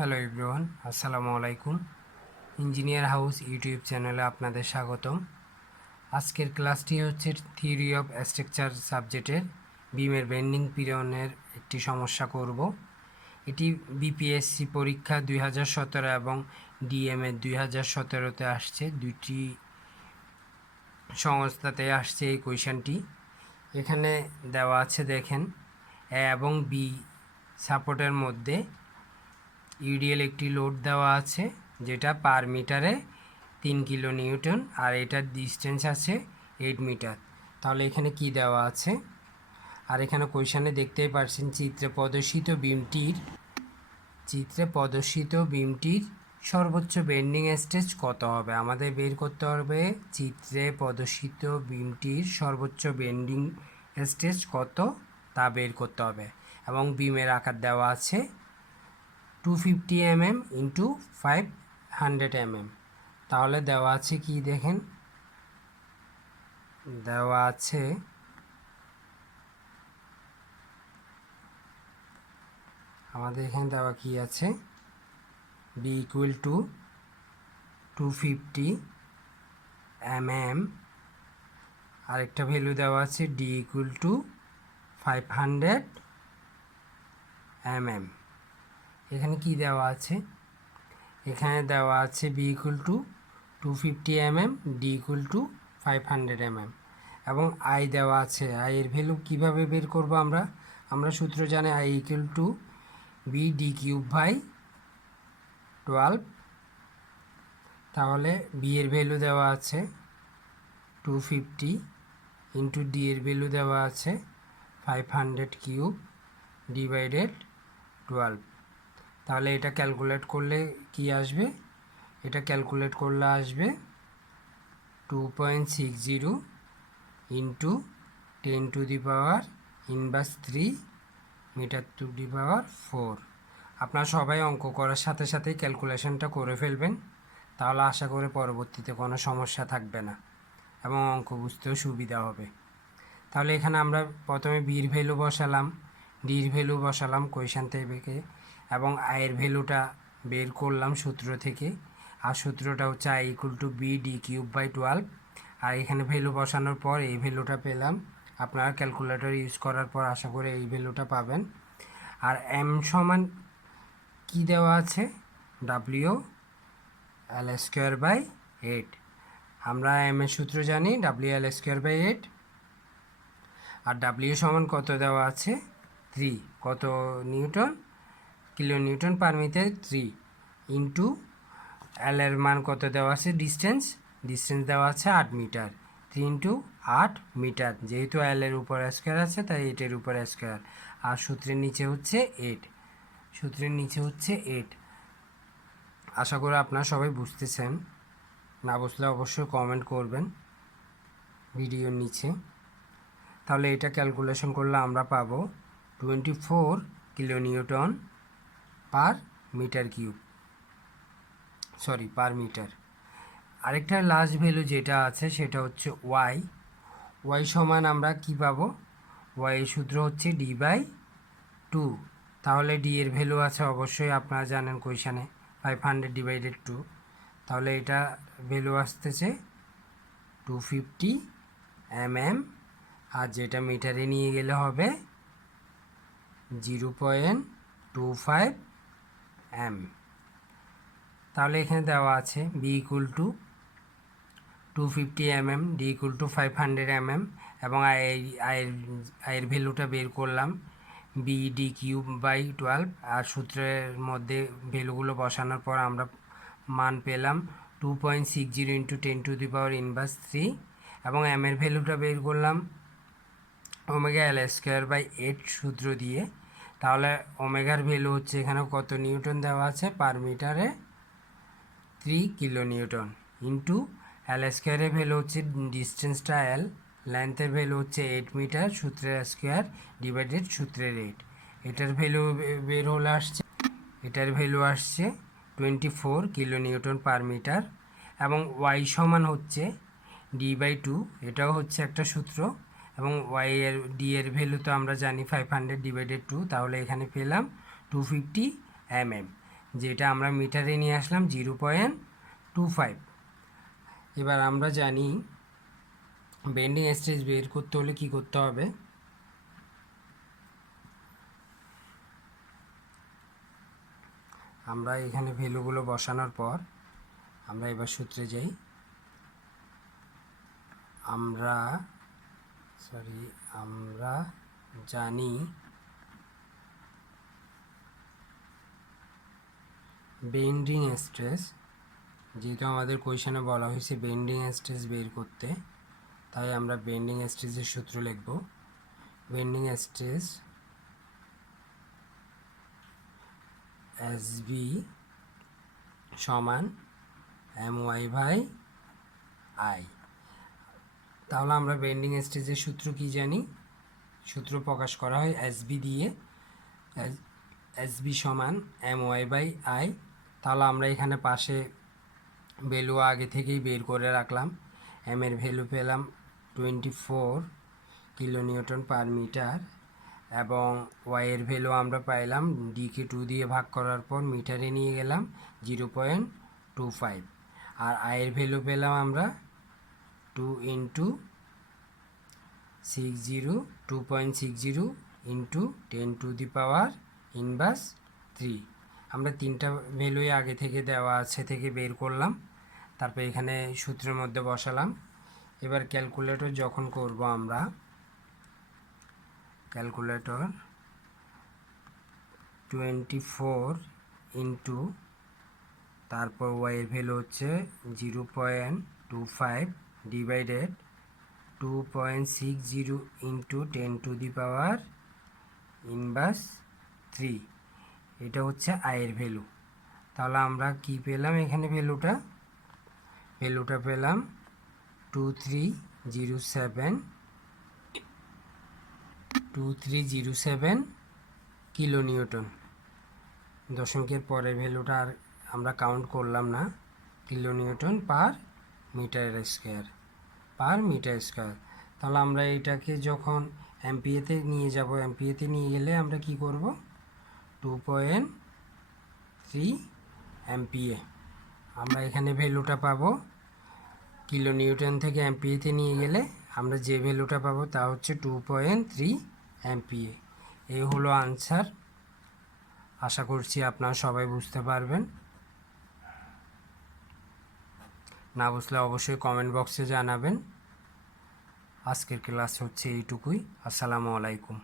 Hello everyone, আসসালামু আলাইকুম। Engineer house YouTube চ্যানেলে আপনাদের স্বাগতম। আজকের ক্লাসটি হচ্ছে থিওরি অফ স্ট্রাকচার সাবজেক্টের বিমের বেন্ডিং পীড়নের একটি সমস্যা করব। এটি বিপিএসসি পরীক্ষা 2017 এবং ডিএমএ 2017-তে আসছে, দুইটি সংস্থাতে আসছে এই কোয়েশনটি। এখানে দেওয়া আছে, দেখেন, এ এবং বি সাপোর্টের মধ্যে ইউডিএল একটি লোড দেওয়া আছে যেটা পার মিটারে 3 কিলো নিউটন, আর এটার ডিস্টেন্স আছে 8 মিটার। তাহলে এখানে কি দেওয়া আছে, আর এখানে কোয়েশনে দেখতেই পাচ্ছেন চিত্রে প্রদর্শিত বিমটির সর্বোচ্চ বেন্ডিং স্ট্রেস কত হবে। আমাদের বের করতে হবে চিত্রে প্রদর্শিত বিমটির সর্বোচ্চ বেন্ডিং স্ট্রেস কত তা বের করতে হবে। এবং বিমের আকার দেওয়া আছে 250 mm ইন্টু 500 mm। তাহলে দেওয়া আছে কি দেখেন, দেওয়া আছে আমাদের এখানে দেওয়া কি আছে, বি ইকুয়াল টু 250 mm, আরেকটা ভ্যালু দেওয়া আছে ডি ইকুয়াল টু 500 mm। এখানে কি দেওয়া আছে, এখানে দেওয়া আছে b equal to 250 mm, d equal to 500 mm, এবং আই দেওয়া আছে। আই এর ভ্যালু কীভাবে বের করব আমরা সূত্র জানি I equal to b d cube by 12। তাহলে বি এর ভ্যালু দেওয়া আছে 250 ইন্টু ডি এর ভ্যালু দেওয়া আছে 500 কিউব ডিভাইডেড 12। তাহলে এটা ক্যালকুলেট করলে কি আসবে, এটা ক্যালকুলেট করলে আসবে 2.60 into 10 to the power inverse 3 metre to the power 4। আপনারা সবাই অঙ্ক করার সাথে সাথেই ক্যালকুলেশনটা করে ফেলবেন, তাহলে আশা করে পরবর্তীতে কোনো সমস্যা থাকবে না এবং অঙ্ক বুঝতেও সুবিধা হবে। তাহলে এখানে আমরা প্রথমে বির ভ্যালু বসালাম, ডির ভ্যালু বসালাম কোয়েশন থেকে, এবং আয়ের ভ্যালুটা বের করলাম সূত্র থেকে। আর সূত্রটা হচ্ছে I equal to b d cube by 12। আর এখানে ভ্যালু বসানোর পর এই ভ্যালুটা পেলাম। আপনারা ক্যালকুলেটর ইউজ করার পর আশা করে এই ভ্যালুটা পাবেন। আর এম সমান কি দেওয়া আছে, ডাব্লিউ এল স্কোয়ার বাই 8। আমরা এম এর সূত্র জানি ডাব্লিউ এল স্কোয়ার বাই 8। আর ডাব্লিউ সমান কত দেওয়া আছে, 3, কত newton, kilo newton per metre 3, into L এর মান কত দেওয়া আছে, ডিস্টেন্স দেওয়া আছে 8 মিটার, 3 ইন্টু 8 মিটার। যেহেতু এল এর উপর স্কোয়ার আছে তাই 8 এর উপর স্কোয়ার। আর সূত্রের নিচে হচ্ছে 8। আশা করি আপনারা সবাই বুঝতেছেন, না বুঝলে অবশ্যই কমেন্ট করবেন ভিডিওর নিচে। তাহলে এটা ক্যালকুলেশন করলে আমরা পাবো 24 কিলো নিউটন পার মিটার। আরেকটা লাস্ট ভ্যালু যেটা আছে সেটা হচ্ছে ওয়াই সমান আমরা কি পাবো, ওয়াই সূত্র হচ্ছে ডি বাই 2। তাহলে ডি এর ভ্যালু আছে অবশ্যই আপনারা জানেন কোয়েশনে 500 ডিভাইডেড 2। তাহলে এটা ভ্যালু আসতেছে 250 mm, আর যেটা মিটারে নিয়ে গেলে হবে 0.25 m। তাহলে এখানে দেওয়া আছে b equal to 250 mm, d equal to 500 mm, এবং আয়ের ভ্যালুটা বের করলাম বি ডি কিউব বাই 12। আর সূত্রের মধ্যে ভ্যালুগুলো বসানোর পর আমরা মান পেলাম 2.60 into 10 to the power inverse 3, এবং এম এর ভ্যালুটা বের করলাম ওমেগা এল স্কোয়ার বাই 8 সূত্র দিয়ে। তাহলে ওমেগার ভ্যালু হচ্ছে এখানে কত নিউটন দেওয়া আছে, পার মিটারে 3 কিলো নিউটন, ইন্টু এল স্কোয়ারের ভ্যালু হচ্ছে ডিস্টেন্সটা এল, লেন্থের ভ্যালু হচ্ছে 8 মিটার, সূত্রের স্কোয়ার ডিভাইডেড সূত্রের 8। এটার ভ্যালু বের হলে আসছে 24 কিলো নিউটন পার মিটার। এবং ওয়াই সমান হচ্ছে ডি বাই 2, এটাও হচ্ছে একটা সূত্র, এবং ওয়াই এর ডি এর ভ্যালু তো আমরা জানি 500 ডিভাইডেড 2। তাহলে এখানে পেলাম 250 mm। যেটা আমরা মিটারে নিয়ে আসলাম 0.25। এবার আমরা জানি বেন্ডিং স্ট্রেস বের করতে হলে কি করতে হবে। আমরা এখানে ভ্যালুগুলো বসানোর পর আমরা এবার সূত্রে যাই। আমরা জানি বেন্ডিং স্ট্রেস, যেহেতু আমাদের কোয়েশনে বলা হয়েছে বেন্ডিং স্ট্রেস বের করতে, তাই আমরা বেন্ডিং স্ট্রেসের সূত্র লিখব। বেন্ডিং স্ট্রেস এসবি সমান my/i। তাহলে আমরা বেন্ডিং স্ট্রেসের সূত্র কি জানি? সূত্র প্রকাশ করা হয় এসবি দিয়ে, এসবি সমান my/i। তাহলে আমরা এখানে পাশে ভ্যালু আগে থেকেই বের করে রাখলাম। এম এর ভ্যালু পেলাম 24 কিলোনিউটন পার মিটার, এবং ওয়াই এর ভ্যালু আমরা পাইলাম ডিকে 2 দিয়ে ভাগ করার পর মিটারে নিয়ে গেলাম 0.25, আর আই এর ভ্যালু পেলাম আমরা 2.60 ইন্টু 10⁻³ আমরা তিনটা ভ্যালুই আগে থেকে দেওয়া আছে থেকে বের করলাম, তারপর এখানে সূত্রের মধ্যে বসালাম। এবার ক্যালকুলেটর যখন করব আমরা, ক্যালকুলেটর 24 ইন্টু তারপর ওয়াই এর ভ্যালু হচ্ছে 0.25 ডিভাইডেড 2.60 ইন্টু 10⁻³ এটা হচ্ছে আয়ের ভ্যালু। তাহলে আমরা কি পেলাম এখানে? ভ্যালুটা পেলাম 2307 কিলোনিউটন। দশমিকের পরে ভ্যালুটা আর আমরা কাউন্ট করলাম না, কিলোনিউটন পার মিটার স্কোয়ার। তাহলে আমরা এটাকে যখন এমপিএতে নিয়ে যাব, এমপিএতে নিয়ে গেলে আমরা কি করব? 2.3 এমপিএ আমরা এখানে ভ্যালুটা পাবো। কিলোনিউটন থেকে এমপিএতে নিয়ে গেলে আমরা যে ভ্যালুটা পাবো তা হচ্ছে 2.3 এমপিএ। এই হলো আনসার। আশা করছি আপনারা সবাই বুঝতে পারবেন। না বুঝলে অবশ্যই কমেন্ট বক্সে জানাবেন। আজকের ক্লাস হচ্ছে এইটুকুই। আসসালামু আলাইকুম।